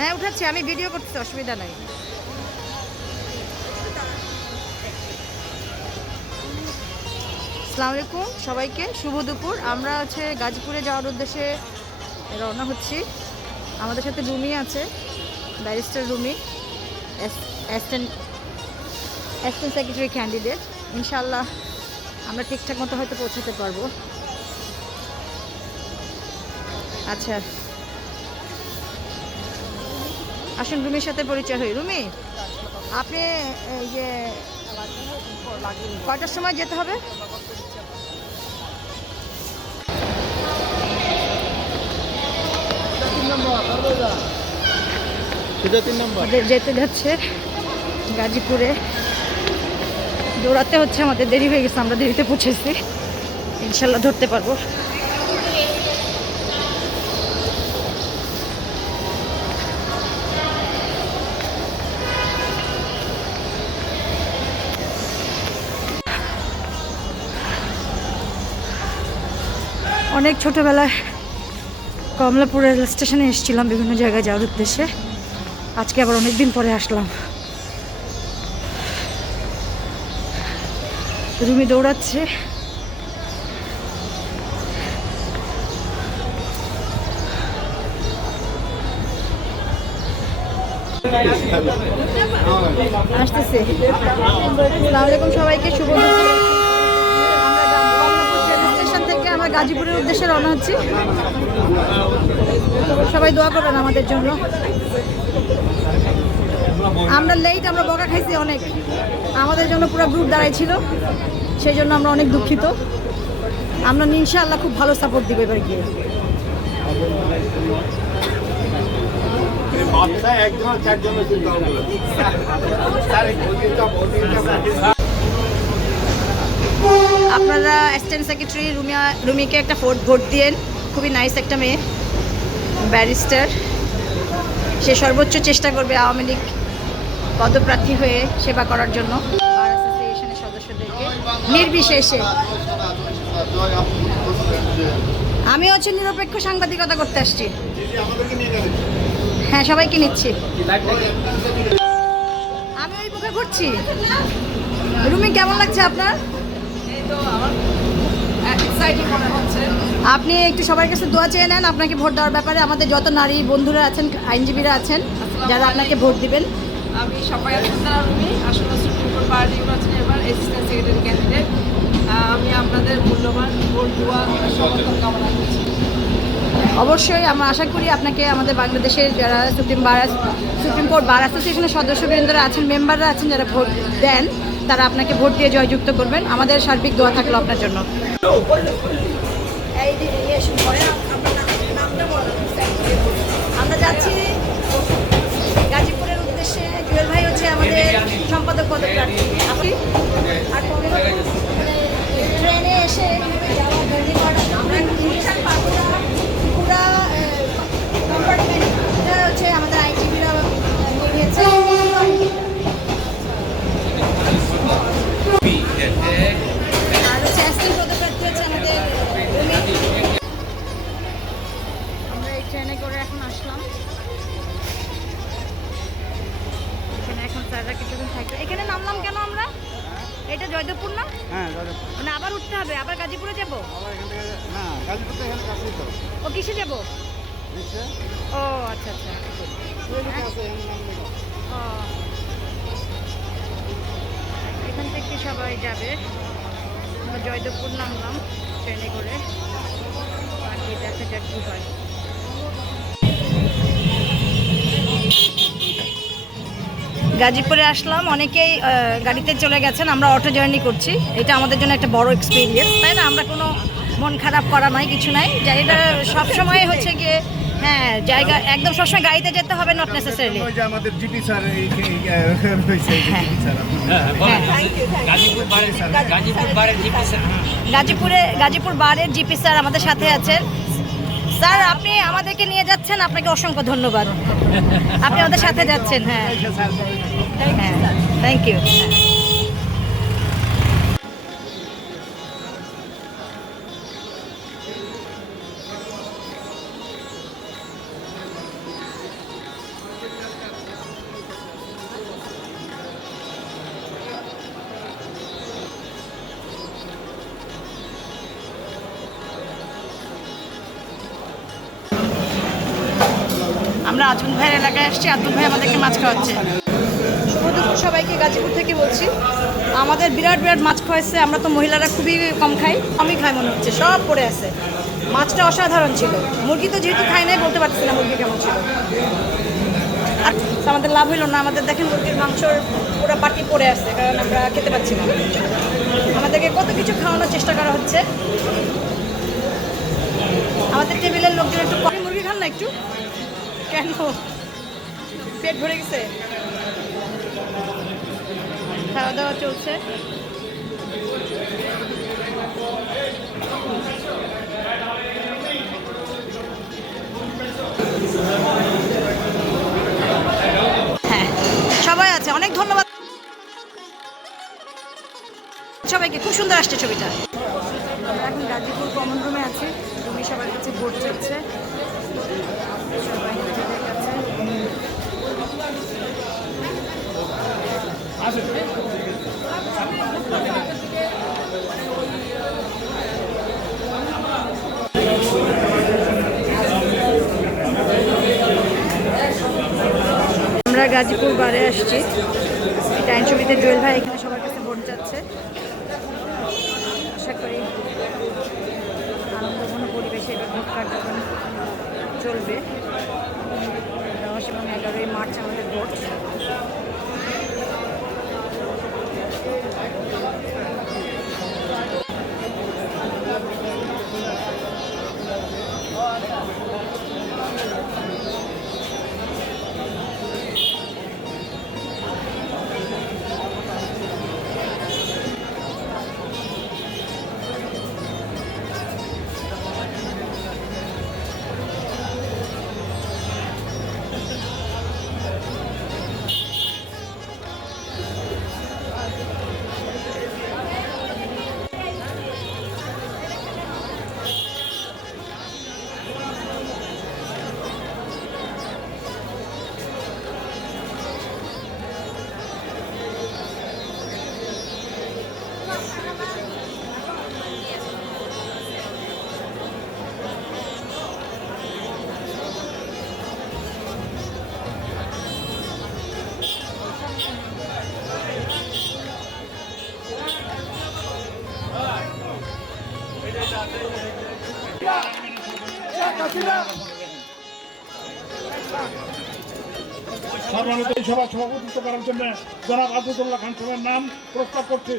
হ্যাঁ উঠাচ্ছি, আমি ভিডিও করতেছি, অসুবিধা নাই। আসসালামু আলাইকুম সবাইকে, শুভ দুপুর। আমরা হচ্ছে গাজীপুরে যাওয়ার উদ্দেশ্যে রওনা হচ্ছি। আমাদের সাথে রুমি আছে, barrister Rumi, assistant secretary candidate. ইনশাআল্লাহ আমরা ঠিকঠাক মতো হয়তো পৌঁছাতে পারবো। আচ্ছা আসুন রুমির সাথে পরিচয় হই। রুমি, আপনি যে কয়টার সময় যেতে হবে? যেতে যাচ্ছে গাজীপুরে, দৌড়াতে হচ্ছে, আমাদের দেরি হয়ে গেছে, আমরা দেরিতে পৌঁছেছি। ইনশাল্লাহ ধরতে পারবো। অনেক ছোটোবেলায় কমলাপুর রেল স্টেশনে এসেছিলাম বিভিন্ন জায়গায় যাওয়ার উদ্দেশ্যে। আজকে আবার অনেক দিন পরে আসলাম। রুমি দৌড়াচ্ছে। আসতেছে। আসসালামু আলাইকুম সবাইকে, শুভ দুপুর। স্টেশন থেকে আমরা গাজীপুরের উদ্দেশ্যে রওনা হচ্ছি। সবাই দোয়া করবেন আমাদের জন্য। আমরা লেট, আমরা বকা খাইছি অনেক, আমাদের জন্য পুরো গ্রুপ দাঁড়াই ছিল, সেই জন্য আমরা অনেক দুঃখিত। আমরা ইনশাআল্লাহ খুব ভালো সাপোর্ট দিব এবার গিয়ে। আপনারা অ্যাসিস্ট্যান্ট সেক্রেটারি রুমিকে একটা ভোট দিয়েন। খুবই নাইস একটা মেয়ে, ব্যারিস্টার। সে সর্বোচ্চ চেষ্টা করবে আওয়ামী লীগ পদপ্রার্থী হয়ে সেবা করার জন্য বার অ্যাসোসিয়েশনের সদস্যদেরকে নির্বিশেষে। আমি হচ্ছে নিরপেক্ষ সাংবাদিকতা করতে আসছি। হ্যাঁ সবাইকে নিচ্ছি। আমি ওই মুখে ঘুরছি। রুমি কেমন লাগছে আপনার? আপনি একটু সবার কাছে দোয়া চেয়ে নেন আপনাকে ভোট দেওয়ার ব্যাপারে। আমাদের যত নারী বন্ধুরা আছেন, আইনজীবীরা আছেন, যারা আপনাকে ভোট দিবেন। আমি সবাই রুমি, আসলে সুপ্রিম কোর্ট বার নির্বাচনে এবার অ্যাসিস্ট্যান্ট সেক্রেটারি ক্যান্ডিডেট। আমি আপনাদের মূল্যবান ভোট দেওয়া সমর্থন কামনা করছি। অবশ্যই আমরা আশা করি আপনাকে আমাদের বাংলাদেশের যারা সুপ্রিম কোর্ট বার অ্যাসোসিয়েশনের সদস্যবৃন্দরা আছেন, মেম্বাররা আছেন, যারা ভোট দেন, তারা আপনাকে ভোট দিয়ে জয়যুক্ত করবেন। আমাদের সার্বিক দোয়া থাকলো আপনার জন্য। আমরা যাচ্ছি গাজীপুরের উদ্দেশ্যে। জুয়েল ভাই হচ্ছে আমাদের সম্পাদক পদপ্রার্থী। আপনি আর ট্রেনে এসে যাওয়া জার্নি করা আমরা ইনভিটেশন পাবো না। পুরা কম্পার্টমেন্টটা হচ্ছে আমাদের আইনজীবীরা নিয়েছে। আর হচ্ছে অ্যাসিস্ট্যান্ট পদপ্রার্থী হচ্ছে আমাদের। আমরা এই ট্রেনে করে এখন আসলাম। এখানে এখন স্যাররা কিছুক্ষণ থাকবে। এখানে নামলাম কেন আমরা? এটা জয়দেবপুর না? হ্যাঁ জয়দেবপুর। মানে আবার উঠতে হবে, আবার গাজীপুরে যাবো? আবার এখান থেকে না, গাজীপুর থেকে এখানে কাছেই তো। ও কিসে যাবো? নিশ্চয়। ও আচ্ছা আচ্ছা। এদিকে আছে, এখানে নামলে না। ও এখান থেকে সবাই যাবে। আমরা জয়দেবপুর নামলাম ট্রেনে করে। বাকি দেখা যাক কী হয়। গাজীপুরে আসলাম, অনেকেই গাড়িতে চলে গেছেন, আমরা অটো জার্নি করছি। এটা আমাদের জন্য একটা বড় এক্সপিরিয়েন্স, তাই না? আমরা কোনো মন খারাপ করা নাই, কিছু নাই। এটা সবসময় হচ্ছে গিয়ে হ্যাঁ জায়গা একদম সবসময় গাড়িতে যেতে হবে, নট নেসেসারিলি। ওই যে আমাদের জিপি স্যার হয়েছে, জিপি স্যার গাজীপুর বারের জিপি স্যার আমাদের সাথে আছেন। স্যার আপনি আমাদেরকে নিয়ে যাচ্ছেন, আপনাকে অসংখ্য ধন্যবাদ। আপনি আমাদের সাথে যাচ্ছেন। হ্যাঁ হ্যাঁ, থ্যাংক ইউ। আমরা আজম ভাইয়ের এলাকায় আসছি, আজম ভাই আমাদেরকে মাছ খাওয়াচ্ছে। শুভ দুপুর সবাইকে, গাজীপুর থেকে বলছি। আমাদের বিরাট বিরাট মাছ খাওয়াচ্ছে। আমরা তো মহিলারা খুবই কম খাই, আমি খাই মনে হচ্ছে, সব পড়ে আছে। মাছটা অসাধারণ ছিল। মুরগি তো যেহেতু খাই নাই, বলতে পারছি না মুরগি কেমন ছিল। আর আমাদের লাভ হইল না। আমাদের দেখেন মুরগির মাংসর পুরো পাটি পড়ে আছে, কারণ আমরা খেতে পাচ্ছি না। আমাদেরকে কত কিছু খাওয়ানোর চেষ্টা করা হচ্ছে। আমাদের টেবিলের লোকজন একটু কম মুরগি খান না একটু, কেন পেট ভরে গেছে? খাওয়া দাওয়া চলছে। হ্যাঁ, সবাই আছে, অনেক ধন্যবাদ সবাইকে। খুব সুন্দর আসছে ছবিটা। আমরা এখন গাজীপুর কমন রুমে আছি। রুমে সবার কাছে ভোট চলছে, সবাই নিজেদের কাছে। আমরা গাজীপুর বারে আসছি। টাইম ছবিতে জুয়েল ভাই এখানে সবার কাছে ভোট যাচ্ছে। আশা করি আনন্দঘন পরিবেশে এবার ভোট কার্যক্রম চলবে। 10 এবং 11 মার্চ আমাদের ভোট। সম্মানিত এই সভা সভাপতিত্ব করার জন্য জনাব আব্দুল্লাহ খান সাহেবের নাম প্রস্তাব করছি।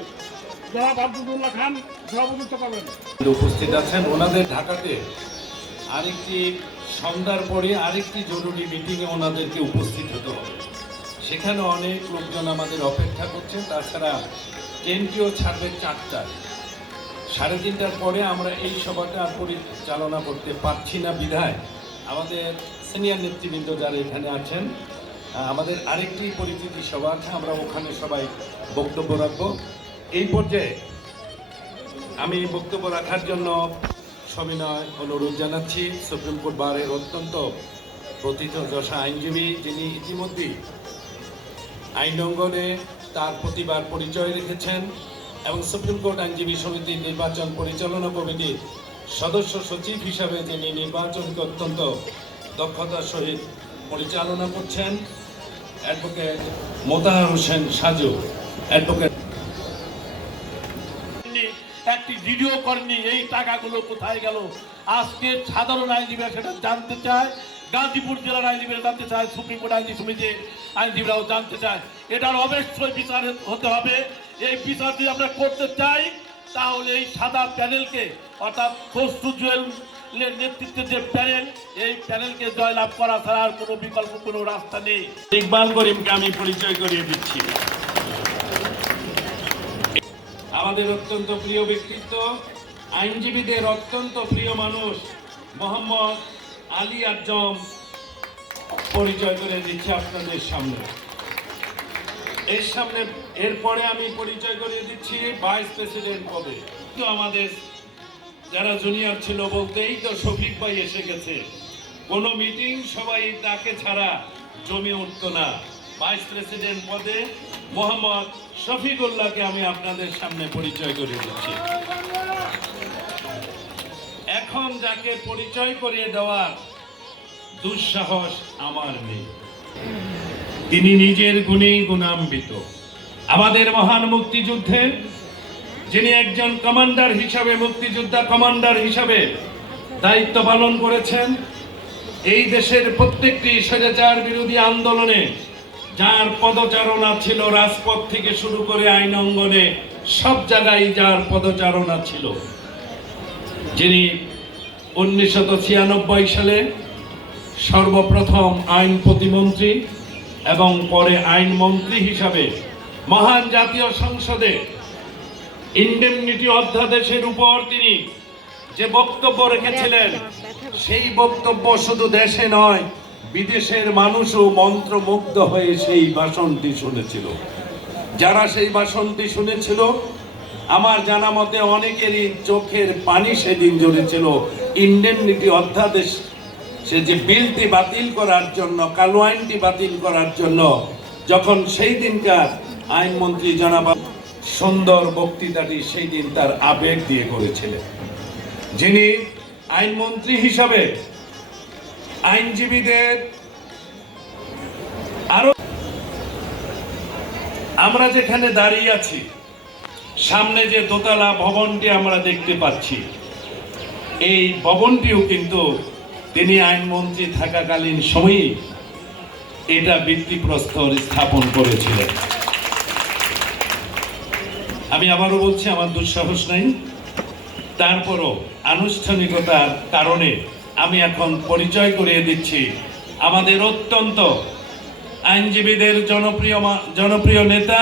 জনাব আব্দুল্লাহ খান সভাপতিত্ব করবেন। উপস্থিত আছেন ওনাদের ঢাকাতে আরেকটি সন্ধ্যার পরে আরেকটি জরুরি মিটিংয়ে ওনাদেরকে উপস্থিত হতে হবে। সেখানে অনেক লোকজন আমাদের অপেক্ষা করছেন। তাছাড়া ট্রেনটিও ছাড়বে 4টায়। 3:30টার পরে আমরা এই সভাটা আর পরিচালনা করতে পারছি না বিধায় আমাদের সিনিয়র নেতৃবৃন্দ যারা এখানে আছেন, আমাদের আরেকটি পরিচিতি সভা আছে, আমরা ওখানে সবাই বক্তব্য রাখবো। এই পর্যায়ে আমি বক্তব্য রাখার জন্য সবিনয় অনুরোধ জানাচ্ছি সুপ্রিম কোর্ট বারের অত্যন্ত প্রথিতযশা আইনজীবী, যিনি ইতিমধ্যেই আইন অঙ্গনে তার প্রতিবার পরিচয় রেখেছেন এবং সুপ্রিম কোর্ট আইনজীবী সমিতির নির্বাচন পরিচালনা কমিটির সদস্য সচিব হিসাবে যিনি নির্বাচনকে অত্যন্ত দক্ষতার সহিত পরিচালনা করছেন, অ্যাডভোকেট মোতাহার হোসেন সাজু। অ্যাডভোকেট একটি ভিডিও করেনি, এই টাকাগুলো কোথায় গেল? আজকে সাধারণ আইনজীবীরা সেটা জানতে চায়, গাজীপুর জেলার আইনজীবীরা জানতে চায়, সুপ্রিম কোর্ট আইনজীবী সমিতির আইনজীবীরাও জানতে চায়। এটার অবশ্যই বিচার হতে হবে। এই বিচার যদি আমরা করতে চাই তাহলে এই সাদা প্যানেলকে, অর্থাৎ খসরু জুয়েলের নেতৃত্বে যে প্যানেল, এই প্যানেলকে জয়লাভ করা ছাড়া আর কোনো বিকল্প কোনো রাস্তা নেই। ইকবাল করিমকে আমি পরিচয় করিয়ে দিচ্ছি। আমাদের অত্যন্ত প্রিয় ব্যক্তিত্ব, আইনজীবীদের অত্যন্ত প্রিয় মানুষ মোহাম্মদ আলী আজম পরিচয় করে দিচ্ছি আপনাদের সামনে। এরপরে আমি পরিচয় করিয়ে দিচ্ছি ভাইস প্রেসিডেন্ট পদে। তো আমাদের যারা জুনিয়র ছিল বলতেই তো শফিক ভাই এসে গেছে। কোনো মিটিং সবাই তাকে ছাড়া জমে উঠতো না। ভাইস প্রেসিডেন্ট পদে মোহাম্মদ শফিকুল্লাহকে আমি আপনাদের সামনে পরিচয় করে দিচ্ছি। এখন যাকে পরিচয় করিয়ে দেওয়ার দুঃসাহস আমার নেই। তিনি নিজের গুণেই গুণান্বিত। আমাদের মহান মুক্তিযুদ্ধে যিনি একজন কমান্ডার হিসাবে, মুক্তিযোদ্ধা কমান্ডার হিসাবে দায়িত্ব পালন করেছেন, এই দেশের প্রত্যেকটি স্বৈরাচার বিরোধী আন্দোলনে যার পদচারণা ছিল, রাজপথ থেকে শুরু করে আইন অঙ্গনে সব জায়গায় যার পদচারণা ছিল, যিনি 1996 সালে সর্বপ্রথম আইন প্রতিমন্ত্রী এবং পরে আইনমন্ত্রী হিসাবে মহান জাতীয় সংসদে ইন্ডেমনিটি অধ্যাদেশের উপর তিনি যে বক্তব্য রেখেছিলেন, সেই বক্তব্য শুধু দেশে নয়, বিদেশের মানুষও মন্ত্রমুগ্ধ হয়ে সেই ভাষণটি শুনেছিল। যারা সেই ভাষণটি শুনেছিল, আমার জানা মতে অনেকেরই চোখের পানি সেদিন ঝরেছিল। ইন্ডেমনিটি অধ্যাদেশ, সে যে বিলটি বাতিল করার জন্য, কালো আইনটি বাতিল করার জন্য যখন সেই দিনকার আইনমন্ত্রী জনাব সুন্দর বক্তৃতাটি সেই দিন তার আবেগ দিয়ে করেছিলেন। যিনি আইনমন্ত্রী হিসাবে আইনজীবীদের আরো, আমরা যেখানে দাঁড়িয়ে আছি, সামনে যে দোতলা ভবনটি আমরা দেখতে পাচ্ছি, এই ভবনটিও কিন্তু তিনি আইনমন্ত্রী থাকাকালীন সময়ই এটা ভিত্তিপ্রস্তর স্থাপন করেছিলেন। আমি আবারও বলছি, আমার দুঃসাহস নাই, তারপরও আনুষ্ঠানিকতার কারণে আমি এখন পরিচয় করিয়ে দিচ্ছি আমাদের অত্যন্ত আইনজীবীদের জনপ্রিয় নেতা,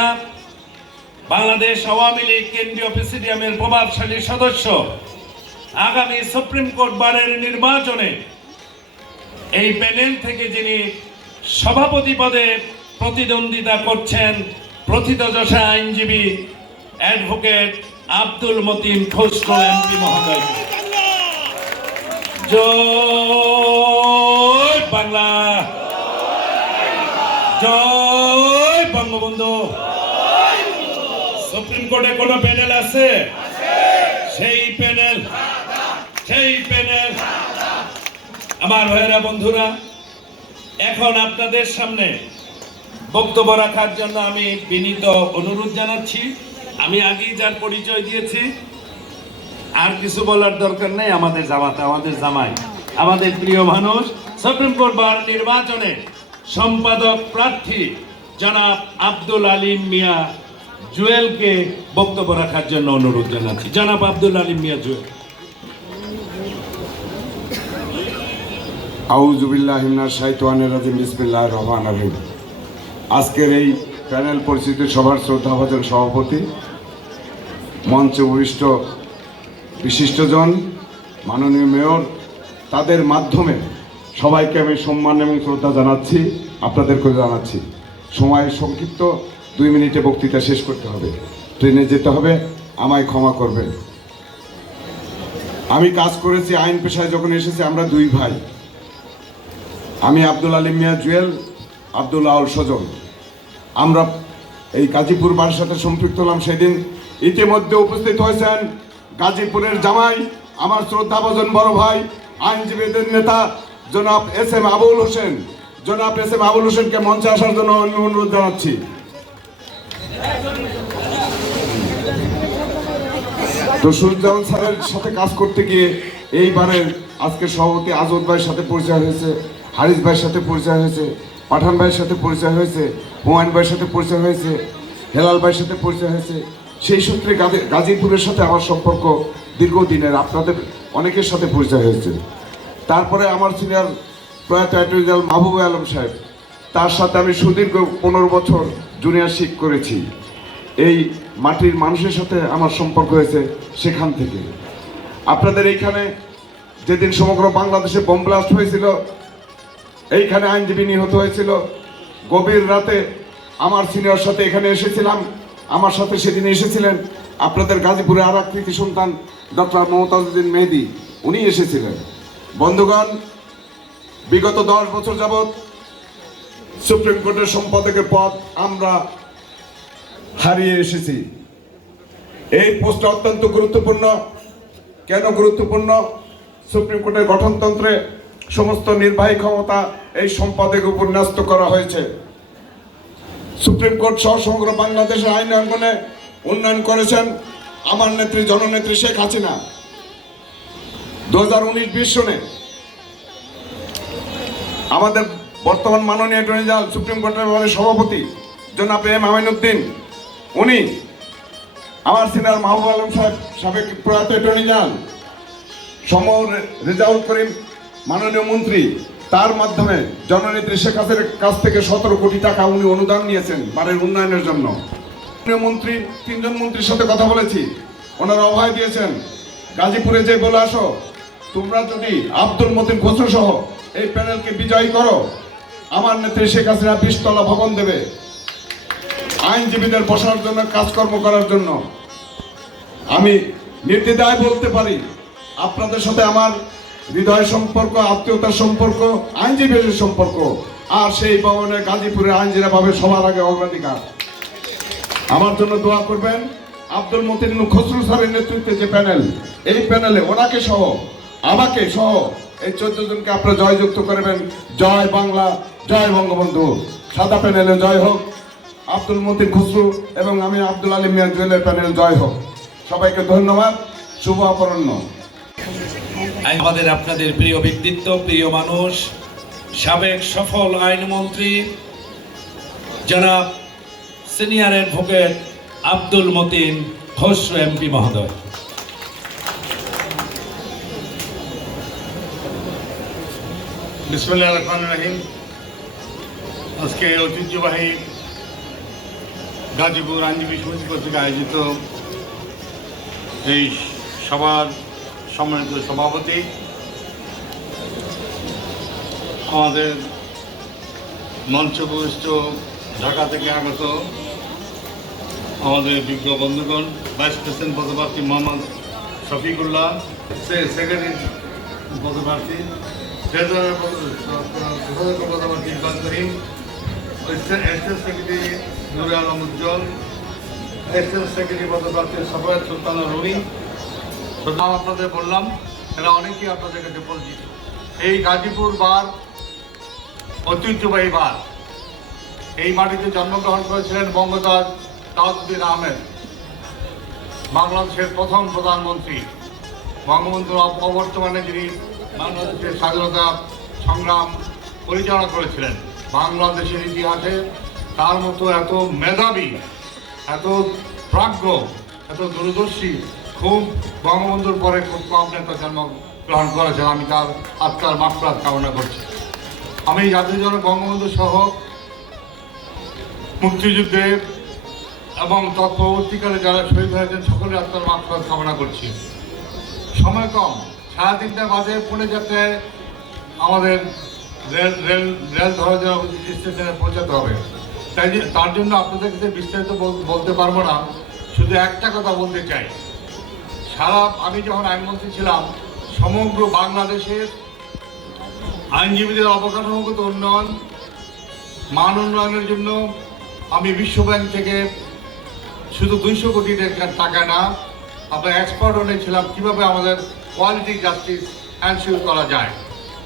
বাংলাদেশ আওয়ামী লীগ কেন্দ্রীয় প্রেসিডিয়ামের প্রভাবশালী সদস্য, আগামী সুপ্রিম কোর্ট বারের নির্বাচনে এই প্যানেল থেকে যিনি সভাপতি পদে প্রতিদ্বন্দ্বিতা করছেন, প্রথিতযশা আইনজীবী অ্যাডভোকেট আব্দুল মতিন খসরু এমপি মহোদয়। জয় বাংলা, জয় বঙ্গবন্ধু। সুপ্রিম কোর্টে কোন প্যানেল আছে? সেই প্যানেল আমার ভাইয়েরা, বন্ধুরা, এখন আপনাদের সামনে বক্তব্য রাখার জন্য আমি বিনীত অনুরোধ জানাচ্ছি। আমি আগেই যার পরিচয় দিয়েছি, আর কিছু বলার দরকার নেই। আমাদের জামাতা, আমাদের জামাই, আমাদের প্রিয় মানুষ, সুপ্রিম কোর্ট বার নির্বাচনে সম্পাদক প্রার্থী জনাব আব্দুল আলিম মিয়া জুয়েলকে বক্তব্য রাখার জন্য অনুরোধ জানাচ্ছি। জনাব আব্দুল আলিম মিয়া জুয়েল। আউযু বিল্লাহি মিনাশ শাইতানির রাজিম, বিসমিল্লাহির রহমানির রহিম। আজকের এই প্যানেল পরিচিত সভার শ্রদ্ধাভাজন সভাপতি, মঞ্চে উপবিষ্ট বিশিষ্টজন, মাননীয় মেয়র, তাদের মাধ্যমে সবাইকে আমি সম্মান এবং শ্রদ্ধা জানাচ্ছি, আপনাদেরকে জানাচ্ছি। সময় সংক্ষিপ্ত, 2 মিনিটে বক্তৃতা শেষ করতে হবে, ট্রেনে যেতে হবে, আমায় ক্ষমা করবেন। আমি কাজ করেছি আইন পেশায়, যখন এসেছি আমরা 2 ভাই, আমি আব্দুল আলিম মিয়া জুয়েল, আব্দুল আউল সজল। আমরা এই গাজীপুর বারের সাথে সম্পৃক্ত হলাম সেদিন। ইতিমধ্যে উপস্থিত হয়েছেন গাজীপুরের জামাই, আমার শ্রদ্ধাভাজন বড় ভাই, আইনজীবীদের নেতা জনাব এস এম আবুল হোসেন। জনাব এস এম আবুল হোসেনকে মঞ্চে আসার জন্য অনুরোধ জানাচ্ছি। তো সুরজামান স্যারের সাথে কাজ করতে গিয়ে এইবারের আজকে সভাপতি আজদ ভাইয়ের সাথে পরিচয় হয়েছে, হারিস ভাইয়ের সাথে পরিচয় হয়েছে, পাঠান ভাইয়ের সাথে পরিচয় হয়েছে, হুমায়ুন ভাইয়ের সাথে পরিচয় হয়েছে, হেলাল ভাইয়ের সাথে পরিচয় হয়েছে। সেই সূত্রে গাজীপুরের সাথে আমার সম্পর্ক দীর্ঘদিনের, আপনাদের অনেকের সাথে পরিচয় হয়েছে। তারপরে আমার সিনিয়র প্রয়াত অ্যাটর্নি জেনারেল মাহবুব আলম সাহেব, তার সাথে আমি সুদীর্ঘ 15 বছর জুনিয়রশিপ করেছি। এই মাটির মানুষের সাথে আমার সম্পর্ক হয়েছে সেখান থেকে। আপনাদের এইখানে যেদিন সমগ্র বাংলাদেশে বোম ব্লাস্ট হয়েছিল, এইখানে আইনজীবী নিহত হয়েছিল, গভীর রাতে আমার সিনিয়র সাথে এখানে এসেছিলাম। আমার সাথে সেদিন এসেছিলেন আপনাদের গাজীপুরে আর এক কৃতি সন্তান ডক্টর মমতাজউদ্দিন মেহেদি, উনি এসেছিলেন। বন্ধুগণ, বিগত 10 বছর যাবৎ সুপ্রিম কোর্টের সম্পাদকের পদ আমরা হারিয়ে এসেছি। এই পোস্ট অত্যন্ত গুরুত্বপূর্ণ। কেন গুরুত্বপূর্ণ? সুপ্রিম কোর্টের গঠনতন্ত্রে সমস্ত নির্বাহী ক্ষমতা এই সম্পাদকের উপর ন্যস্ত করা হয়েছে। সুপ্রিম কোর্ট সহ সমগ্র বাংলাদেশের আইন অঙ্গনে উন্নয়ন করেছেন আমার নেত্রী জননেত্রী শেখ হাসিনা। 2019-20 সনে আমাদের বর্তমান মাননীয় অ্যাটর্নি জেনারেল সুপ্রিম কোর্টের সভাপতি জনাব এম আমিনুদ্দিন, উনি আমার সিনিয়র মাহবুব আলম সাহেব, সাবেক প্রয়াত অ্যাটর্নি জেনারেল, রেজাউল করিম মাননীয় মন্ত্রী, তার মাধ্যমে জননেত্রী শেখ হাসিনার কাছ থেকে 17 কোটি টাকা উনি অনুদান নিয়েছেন বাড়ির উন্নয়নের জন্য। মন্ত্রী 3 জন মন্ত্রীর সাথে কথা বলেছি, ওনারা অভয় দিয়েছেন গাজীপুরে যে বলে আসো তোমরা যদি আব্দুল মতিন খসরু সহ এই প্যানেলকে বিজয়ী করো, আমার নেত্রী শেখ হাসিনা 20 তলা ভবন দেবে আইনজীবীদের বসার জন্য, কাজকর্ম করার জন্য। আমি নির্দ্বিধায় বলতে পারি আপনাদের সাথে আমার হৃদয় সম্পর্ক, আত্মীয়তার সম্পর্ক, আইনজীবীদের সম্পর্ক, আর সেই ভবনে গাজীপুরের আইনজীবীরা পাবে সবার আগে অগ্রাধিকার। আমার জন্য দোয়া করবেন। আব্দুল মতিন খসরু স্যারের নেতৃত্বে যে প্যানেল, এই প্যানেলে ওনাকে সহ আমাকে সহ এই 14 জনকে আপনারা জয়যুক্ত করবেন। জয় বাংলা, জয় বঙ্গবন্ধু। সাদা প্যানেলে জয় হোক, আব্দুল মতিন খসরু এবং আমি আব্দুল আলী মিয়া জুয়েলের প্যানেল জয় হোক। সবাইকে ধন্যবাদ, শুভ অপরাহ্ন। আমাদের আপনাদের প্রিয় ব্যক্তিত্ব, প্রিয় মানুষ, সাবেক সফল আইনমন্ত্রী জনাব senior advocate Abdul Matin Khasru MP মহোদয়। বিসমিল্লাহির রহমানির রহিম। আজকে ঐতিহ্যবাহী গাজীপুর আইনজীবী সমিতি কর্তৃক আয়োজিত এই সভার সম্মানিত সভাপতি, আমাদের মঞ্চভূষ্ট ঢাকা থেকে আগত আমাদের বিজ্ঞ বন্ধুগণ, ভাইস প্রেসিডেন্ট পদপ্রার্থী মোহাম্মদ শফিকুল্লাহ, সেক্রেটারি পদপ্রার্থী, ট্রেজারার পদপ্রার্থী ইকবাল করিম, এক্সাইজ সেক্রেটারি নুরে আলম উজ্জ্বল, এক্সাইজ সেক্রেটারি পদপ্রার্থী সাফায়াত সুলতানা রুমি। নাম আপনাদের বললাম, এরা অনেকেই আপনাদের কাছে পরিচিত। এই গাজীপুর বার ঐতিহ্যবাহী বার। এই মাটিতে জন্মগ্রহণ করেছিলেন বঙ্গতাজ তাজউদ্দিন আহমেদ, বাংলাদেশের প্রথম প্রধানমন্ত্রী। বঙ্গবন্ধুর অবর্তমানে যিনি বাংলাদেশের স্বাধীনতা সংগ্রাম পরিচালনা করেছিলেন, বাংলাদেশের ইতিহাসে তার মতো এত মেধাবী, এত প্রাজ্ঞ, এত দূরদর্শী খুব বঙ্গবন্ধুর পরে খুব কম নেতা জন্মগ্রহণ করেছেন। আমি তার আত্মার মাগফিরাত কামনা করছি। আমি জাতির জনক বঙ্গবন্ধু সহ মুক্তিযুদ্ধে এবং তৎপরবর্তীকালে যারা শহীদ হয়েছেন সকলের আত্মার মাগফিরাত কামনা করছি। সময় কম, 3:30 বাজে পুনে যেতে আমাদের রেল ধরার জন্য স্টেশনে পৌঁছাতে হবে। তার জন্য আপনাদের কাছে বিস্তারিত বলতে পারবো না, শুধু একটা কথা বলতে চাই। আমি যখন আইনমন্ত্রী ছিলাম, সমগ্র বাংলাদেশের আইনজীবীদের অবকাঠামোগত উন্নয়ন, মান উন্নয়নের জন্য আমি বিশ্বব্যাংক থেকে শুধু 200 কোটি টাকা না, আপনার এক্সপার্ট এনেছিলাম কীভাবে আমাদের কোয়ালিটি জাস্টিস এনশিওর করা যায়।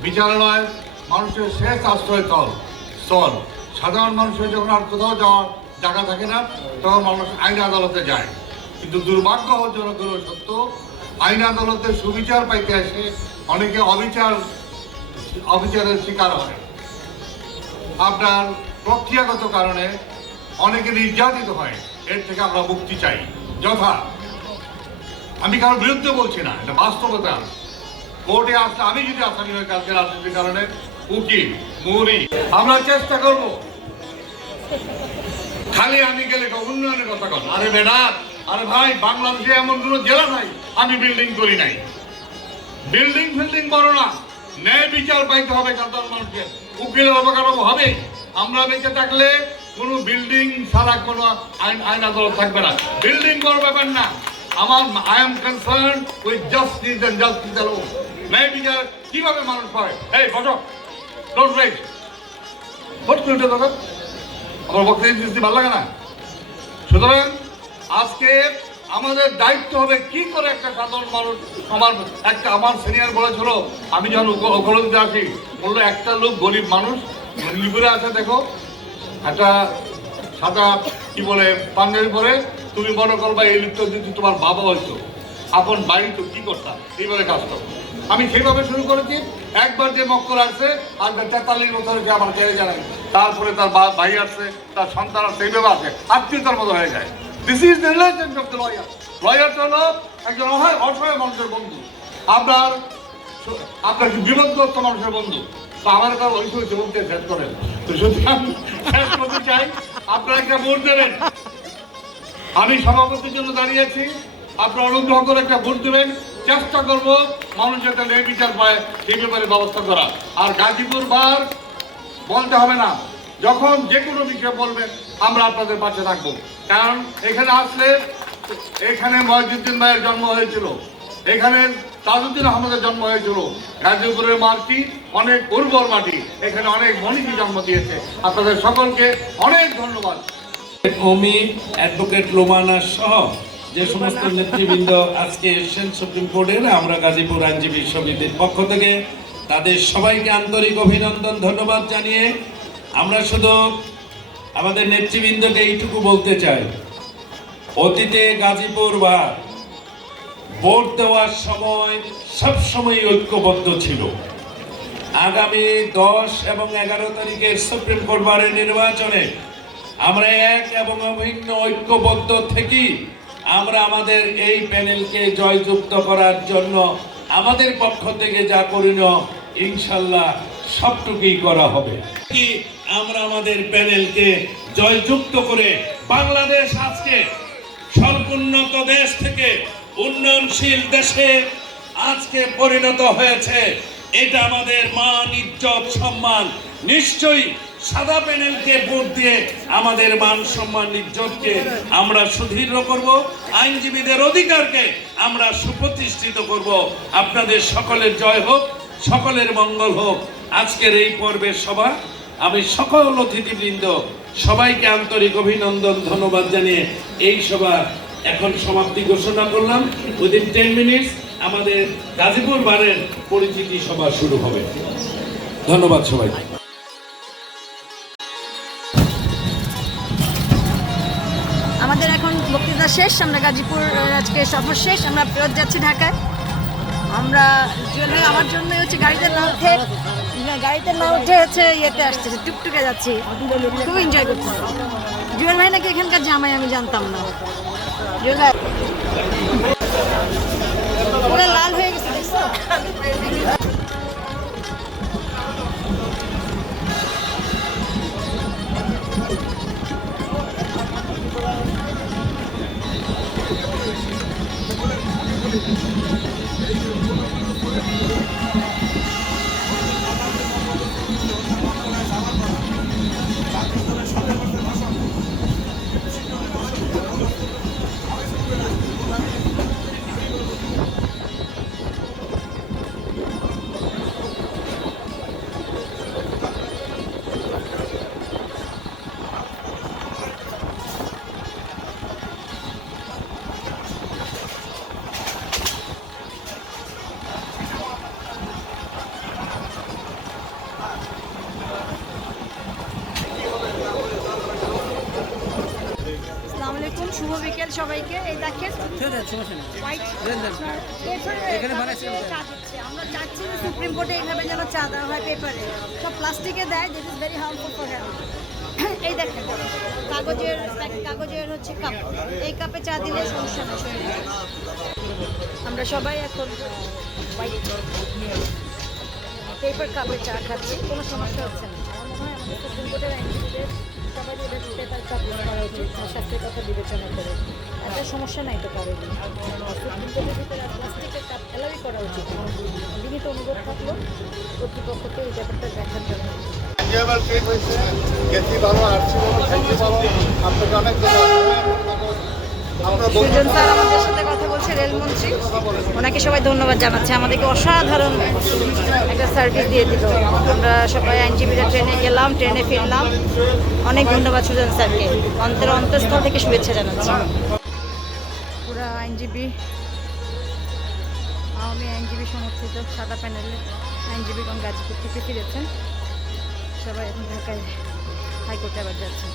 বিচারালয় মানুষের শেষ আশ্রয়স্থল। সাধারণ মানুষের যখন আর কোথাও যাওয়ার জায়গা থাকে না, তখন মানুষ আইন আদালতে যায়। কিন্তু দুর্ভাগ্যজনক হলো সত্য, আইন আদালতে সুবিচার পাইতে এসে অনেকে অবিচারের শিকার হয়। আপনার প্রক্রিয়াগত কারণে অনেকে নির্যাতিত হয়। এর থেকে আমরা মুক্তি চাই। আমি কারোর বিরুদ্ধে বলছি না, এটা বাস্তবতা। কোর্টে আসলে আমি যদি আসামি হই কালকে রাজনীতির কারণে, উকিল মৌরি, আমরা চেষ্টা করব। খালি আমি গেলে উন্নয়নের কথা কন। আরে বেটা, আরে ভাই, বাংলাদেশে এমন কোনো জেলা নাই আমি বিল্ডিং করি নাই। বিল্ডিং করো না, ন্যায় বিচার পাইতে হবে সাধারণ মানুষকে। উকিলের অবকাঠামো হবে। আমরা বেঁচে থাকলে কোনো বিল্ডিং ছাড়া কোনো আইন আদালত থাকবে না। বিল্ডিং করার ব্যাপার না। I am concerned with justice and justice alone. ন্যায় বিচার কিভাবে মানুষ পায়? এই বসো, ডোন্ট রেজ। ভোট করে উঠে তখন আমার বক্তব্য ভালো লাগে না। সুতরাং আজকে আমাদের দায়িত্ব হবে কি করে একটা সাধারণ মানুষ, আমার সিনিয়র বলেছিল, আমি যখন ওকলতে আসি বললো একটা লোক গরিব মানুষ লিপুরে আছে, দেখো একটা সাদা কি বলে পাঞ্জাবি পরে, তুমি মনে করবা এই লিপ্ত যদি তোমার বাবা হইতো, আপন বাড়ি তো কি করতাম, এইভাবে কাজ করো। আমি সেইভাবে শুরু করেছি। একবার যে মক্কল আসছে আর 43 বছর হয়েছে আমার কেড়ে জানাই, তারপরে তার ভাই আসছে, তার সন্তান আসছে, এইভাবে আছে, আত্মীয়তার মতো হয়ে যায়। This is the relationship of the lawyer. লয়ারটা হলো একজন অসহায় মানুষের বন্ধু, আপনার বিপদগ্রস্ত মানুষের বন্ধু। তো আমার কাছে ওই সময় জীবনকে শেষ করেন। তো সুতরাং শেষ করতে চাই, আপনারা একটা ভোট দেবেন। আমি সভাপতির জন্য দাঁড়িয়েছি, আপনারা অনুগ্রহ করে একটা ভোট দেবেন। চেষ্টা করব মানুষ একটা ন্যায় বিচার পায় সেই ব্যাপারে ব্যবস্থা করা। আর গাজীপুর বার বলতে হবে না, যখন যে কোনো বিষয়ে বলবেন আমরা আপনাদের পাশে থাকবো। কারণ এখানে আসলে, এখানে মহিউদ্দিন ভাইয়ের জন্ম হয়েছিল, এখানে তাজউদ্দিন আহমদের জন্ম হয়েছিল। গাজীপুরের মাটি অনেক উর্বর মাটি, এখানে অনেক মনীষী জন্ম দিয়েছে। আপনাদের সকলকে অনেক ধন্যবাদ। অমি, অ্যাডভোকেট লোমানা সহ যে সমস্ত নেতৃবৃন্দ আজকে এসেছেন সুপ্রিম কোর্টের, আমরা গাজীপুর আইনজীবী সমিতির পক্ষ থেকে তাদের সবাইকে আন্তরিক অভিনন্দন, ধন্যবাদ জানিয়ে আমরা শুধু আমাদের নেতৃবৃন্দকে এইটুকু বলতে চাই, অতীতে গাজীপুর বা ভোট দেওয়ার সময় সবসময় ঐক্যবদ্ধ ছিল। আগামী 10 এবং 11 তারিখের সুপ্রিম কোর্ট বারের নির্বাচনে আমরা এক এবং অভিন্ন ঐক্যবদ্ধ থেকেই আমরা আমাদের এই প্যানেলকে জয়যুক্ত করার জন্য আমাদের পক্ষ থেকে যা করণীয় ইনশাল্লাহ সবটুকুই করা হবে। কি আমরা আমাদের প্যানেলকে জয়যুক্ত করে বাংলাদেশ আজকে স্বল্পোন্নত দেশ থেকে উন্নয়নশীল দেশে আজকে পরিণত হয়েছে। এটা আমাদের মান, ইজ্জত, সম্মান নিশ্চয়ই সাদা প্যানেলকে ভোট দিয়ে আমাদের মান, সম্মান, ইজ্জতকে আমরা সুদৃঢ় করব, আইনজীবীদের অধিকারকে আমরা সুপ্রতিষ্ঠিত করব। আপনাদের সকলের জয় হোক, সকলের মঙ্গল হোক। আজকের এই পর্বের সভা আমি সকল অতিথিবৃন্দ সবাইকে আন্তরিক অভিনন্দন, ধন্যবাদ জানিয়ে এই সভা এখন সমাপ্তি ঘোষণা করলাম। উইদিন 10 মিনিটস আমাদের গাজীপুর বারের পরিচিতি সভা শুরু হবে। ধন্যবাদ সবাইকে। আমাদের এখন বক্তৃতা শেষ, আমরা গাজীপুর আজকে সফর শেষ, আমরা ফেরত যাচ্ছি ঢাকায়। আমরা আমার জন্য হচ্ছে গাড়িতে না উঠে হচ্ছে ইয়েতে আসতেছে, টুকটুকে যাচ্ছি, খুব এনজয় করতেছি। জুয়েল ভাই নাকি এখানকার জামাই, আমি জানতাম না। জুয়েল ভাই পুরো লাল হয়ে গেছে, দেখছো? আসসালামু আলাইকুম, শুভ বিকেল সবাইকে। এই দেখেন আমরা চাচ্ছি যে সুপ্রিম কোর্টে এইভাবে যেন চা দেওয়া হয়, পেপারে সব প্লাস্টিকে দেয়, this is very harmful for health. এই দেখেন কাগজের হচ্ছে কাপ, এই কাপে চা দিলে সমস্যা নেই শরীরে। আমরা সবাই এখন পেপার কাপে চা খাচ্ছি, কোনো সমস্যা হচ্ছে না। আমার মনে হয় আমাদের সুপ্রিম কোর্টের আইনজীবীদের সবাই পেপার কাপ ইউজ করা উচিত, স্বাস্থ্যের কথা বিবেচনা করে। একটা সমস্যা নাই তো কারণ সুপ্রিম কোর্টের ভিতরে প্লাস্টিকের কাপ অ্যালাউই করা উচিত। বিনীত অনুরোধ থাকলো কর্তৃপক্ষকে এই ব্যাপারটা দেখার জন্য। সুজন স্যার আমাদের সাথে কথা বলছে, রেলমন্ত্রী, ওনাকে সবাই ধন্যবাদ জানাচ্ছে, আমাদেরকে অসাধারণ একটা সার্ভিস দিয়ে দিল। আমরা সবাই আইনজীবীরা ট্রেনে গেলাম, ট্রেনে ফিরলাম। অনেক ধন্যবাদ সুজন স্যারকে, অন্তরস্থল থেকে শুভেচ্ছা জানাচ্ছি। পুরা আইনজীবী, আওয়ামী আইনজীবী সমর্থিত সাদা প্যানেলের আইনজীবীগণ গাজীপুর থেকে ফিরেছেন। সবাই এখন ঢাকায় হাইকোর্টে আবার যাচ্ছেন।